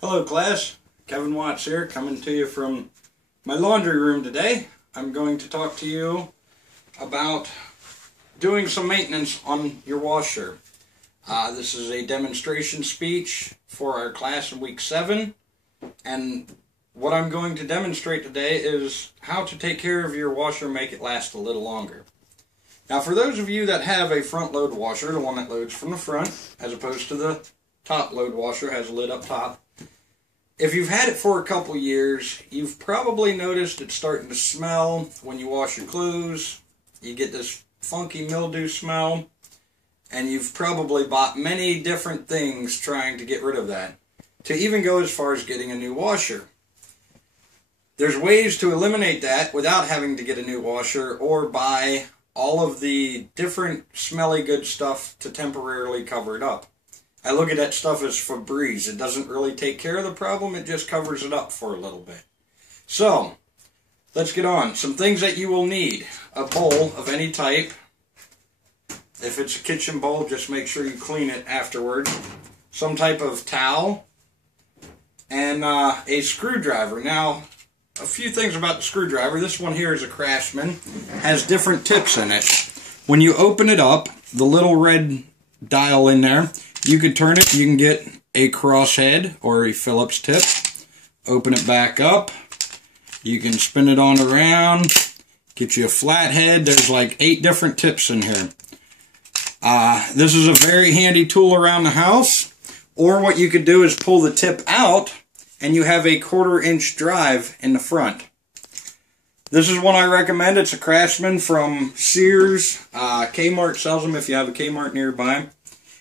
Hello class, Kevin Watts here, coming to you from my laundry room today. I'm going to talk to you about doing some maintenance on your washer. This is a demonstration speech for our class in week 7, and what I'm going to demonstrate today is how to take care of your washer and make it last a little longer. Now for those of you that have a front load washer, the one that loads from the front, as opposed to the top load washer, has a lid up top, if you've had it for a couple years, you've probably noticed it's starting to smell when you wash your clothes. You get this funky mildew smell, and you've probably bought many different things trying to get rid of that, to even go as far as getting a new washer. There's ways to eliminate that without having to get a new washer or buy all of the different smelly good stuff to temporarily cover it up. I look at that stuff as Febreze. It doesn't really take care of the problem, it just covers it up for a little bit. So, let's get on. Some things that you will need. A bowl of any type. If it's a kitchen bowl, just make sure you clean it afterwards. Some type of towel. And a screwdriver. Now, a few things about the screwdriver. This one here is a Craftsman. Has different tips in it. When you open it up, the little red dial in there, you can turn it, you can get a crosshead or a Phillips tip. Open it back up. You can spin it on around. Get you a flathead. There's like 8 different tips in here. This is a very handy tool around the house. Or what you could do is pull the tip out and you have a 1/4 inch drive in the front. This is one I recommend. It's a Craftsman from Sears. Kmart sells them if you have a Kmart nearby.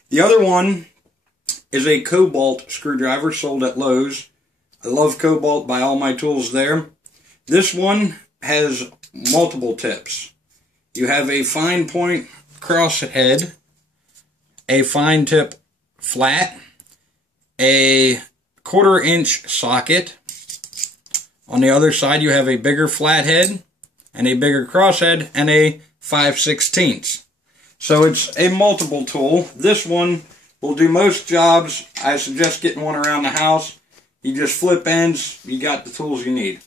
The other one is a Cobalt screwdriver sold at Lowe's. I love Cobalt, buy all my tools there. This one has multiple tips. You have a fine point crosshead, a fine tip flat, a 1/4 inch socket. On the other side you have a bigger flathead and a bigger crosshead and a 5/16. So it's a multiple tool. This one will do most jobs. I suggest getting one around the house. You just flip ends, you got the tools you need.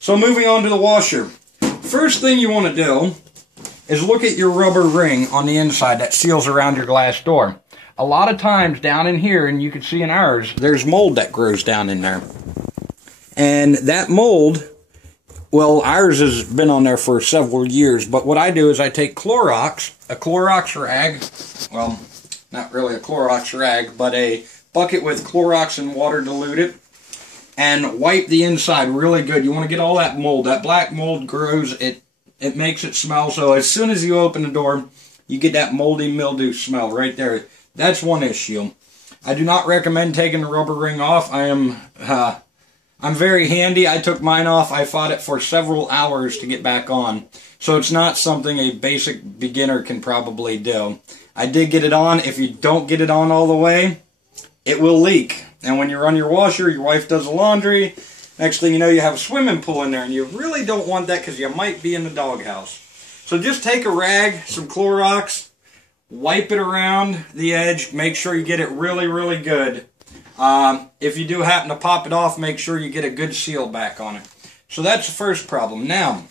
So moving on to the washer. First thing you want to do is look at your rubber ring on the inside that seals around your glass door. A lot of times down in here, and you can see in ours, there's mold that grows down in there. And that mold, well, ours has been on there for several years, but what I do is I take Clorox, a Clorox rag, well, not really a Clorox rag, but a bucket with Clorox and water diluted, and wipe the inside really good. You want to get all that mold. That black mold grows, it makes it smell, so as soon as you open the door, you get that moldy mildew smell right there. That's one issue. I do not recommend taking the rubber ring off. I'm very handy. I took mine off. I fought it for several hours to get back on. So it's not something a basic beginner can probably do. I did get it on. If you don't get it on all the way, it will leak. And when you run your washer, your wife does the laundry, next thing you know you have a swimming pool in there, and you really don't want that because you might be in the doghouse. So just take a rag, some Clorox, wipe it around the edge, make sure you get it really, really good. If you do happen to pop it off, make sure you get a good seal back on it. So that's the first problem. Now,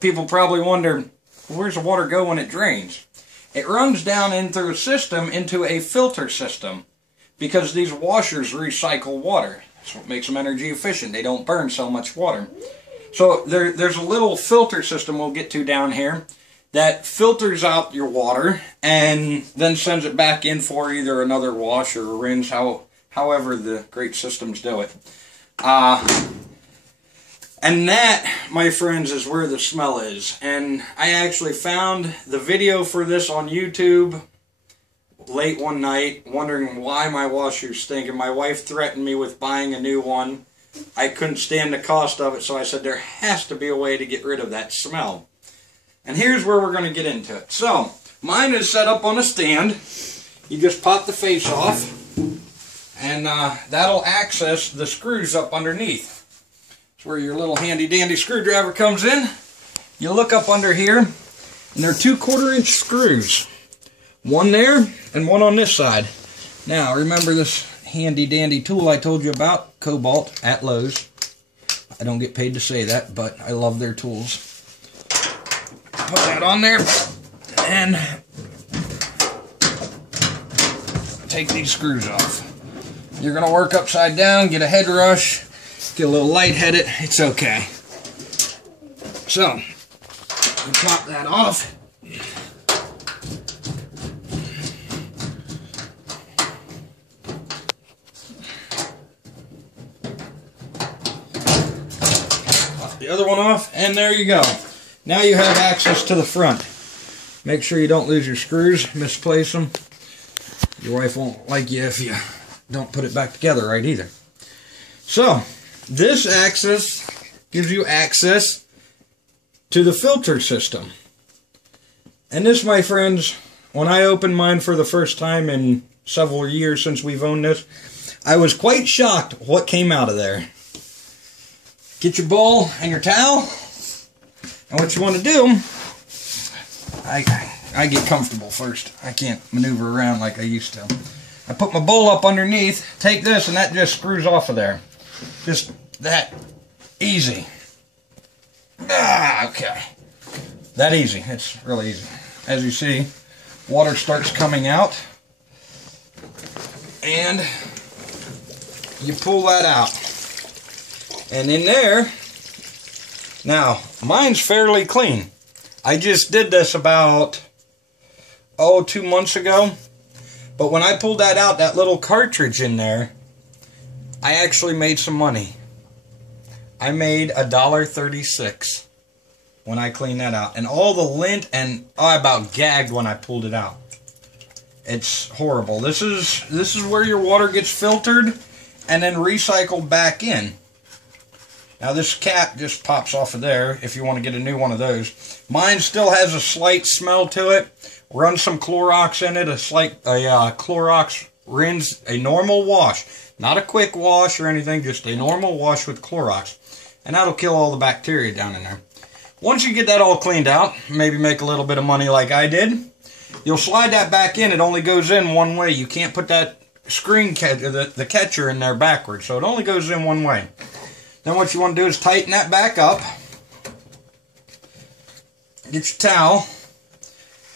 people probably wonder, where's the water go when it drains? It runs down in through a system into a filter system because these washers recycle water. That's what makes them energy efficient. They don't burn so much water. So there's a little filter system we'll get to down here that filters out your water and then sends it back in for either another wash or a rinse, however the great systems do it. And that, my friends, is where the smell is. And I actually found the video for this on YouTube late one night, wondering why my washer's stinking. My wife threatened me with buying a new one. I couldn't stand the cost of it, so I said there has to be a way to get rid of that smell. And here's where we're going to get into it. So, mine is set up on a stand. You just pop the face off, and that'll access the screws up underneath. That's where your little handy-dandy screwdriver comes in. You look up under here, and there are 2 1/4 inch screws. One there, and one on this side. Now, remember this handy dandy tool I told you about, Cobalt at Lowe's. I don't get paid to say that, but I love their tools. Put that on there and take these screws off. You're going to work upside down, get a head rush, get a little lightheaded. It's okay. So, you pop that off. Pop the other one off, and there you go. Now you have access to the front. Make sure you don't lose your screws, misplace them. Your wife won't like you if you don't put it back together right either. So, this access gives you access to the filter system. And this, my friends, when I opened mine for the first time in several years since we've owned this, I was quite shocked what came out of there. Get your bowl and your towel. And what you want to do, I get comfortable first. I can't maneuver around like I used to. I put my bowl up underneath, take this, and that just screws off of there. Just that easy. Okay. That easy. It's really easy. As you see, water starts coming out. And you pull that out. And in there, now, mine's fairly clean. I just did this about, 2 months ago. But when I pulled that out, that little cartridge in there, I actually made some money. I made $1.36 when I cleaned that out. And all the lint, and I about gagged when I pulled it out. It's horrible. This is where your water gets filtered and then recycled back in. Now this cap just pops off of there if you want to get a new one of those. Mine still has a slight smell to it. Run some Clorox in it, a Clorox rinse, a normal wash. Not a quick wash or anything, just a normal wash with Clorox. And that'll kill all the bacteria down in there. Once you get that all cleaned out, maybe make a little bit of money like I did, you'll slide that back in. It only goes in one way. You can't put that screen catcher, the catcher in there backwards. So it only goes in one way. Then what you want to do is tighten that back up. Get your towel.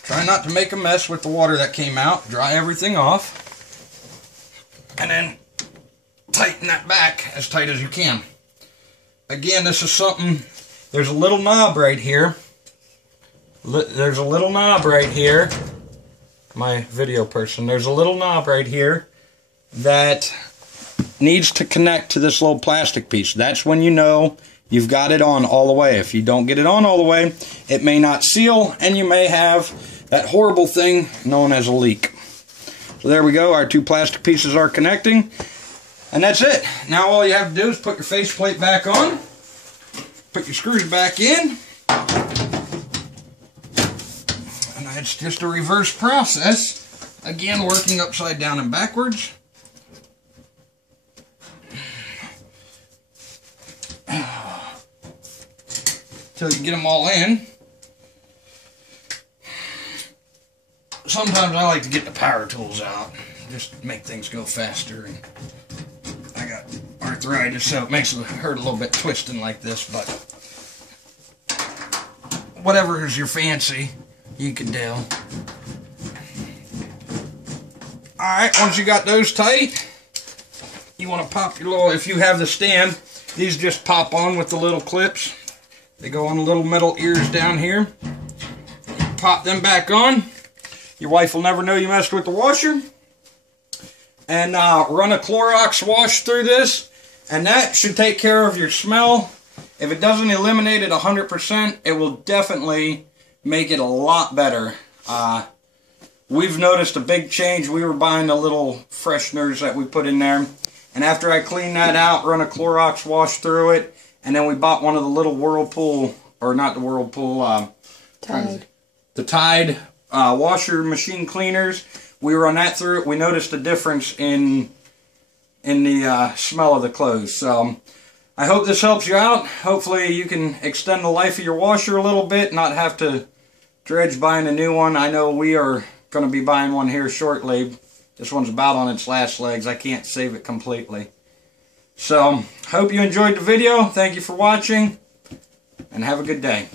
Try not to make a mess with the water that came out. Dry everything off. And then tighten that back as tight as you can. Again, this is something, there's a little knob right here. There's a little knob right here. My video person, there's a little knob right here that needs to connect to this little plastic piece. That's when you know you've got it on all the way. If you don't get it on all the way, it may not seal, and you may have that horrible thing known as a leak. So there we go. Our two plastic pieces are connecting, and that's it. Now all you have to do is put your faceplate back on, put your screws back in, and it's just a reverse process. Again, working upside down and backwards. Till you get them all in. Sometimes I like to get the power tools out, just to make things go faster. And I got arthritis, so it makes it hurt a little bit twisting like this, but whatever is your fancy, you can do. Alright, once you got those tight, you want to pop your little, if you have the stand, these just pop on with the little clips. They go on the little metal ears down here. Pop them back on. Your wife will never know you messed with the washer. And run a Clorox wash through this, and that should take care of your smell. If it doesn't eliminate it 100%, it will definitely make it a lot better. We've noticed a big change. We were buying the little fresheners that we put in there, and after I cleaned that out, run a Clorox wash through it, and then we bought one of the little Whirlpool, or not the Whirlpool, Tide. The Tide washer machine cleaners. We run that through it. We noticed a difference in the smell of the clothes. So I hope this helps you out. Hopefully you can extend the life of your washer a little bit, not have to dredge buying a new one. I know we are going to be buying one here shortly. This one's about on its last legs. I can't save it completely. So, hope you enjoyed the video. Thank you for watching, and have a good day.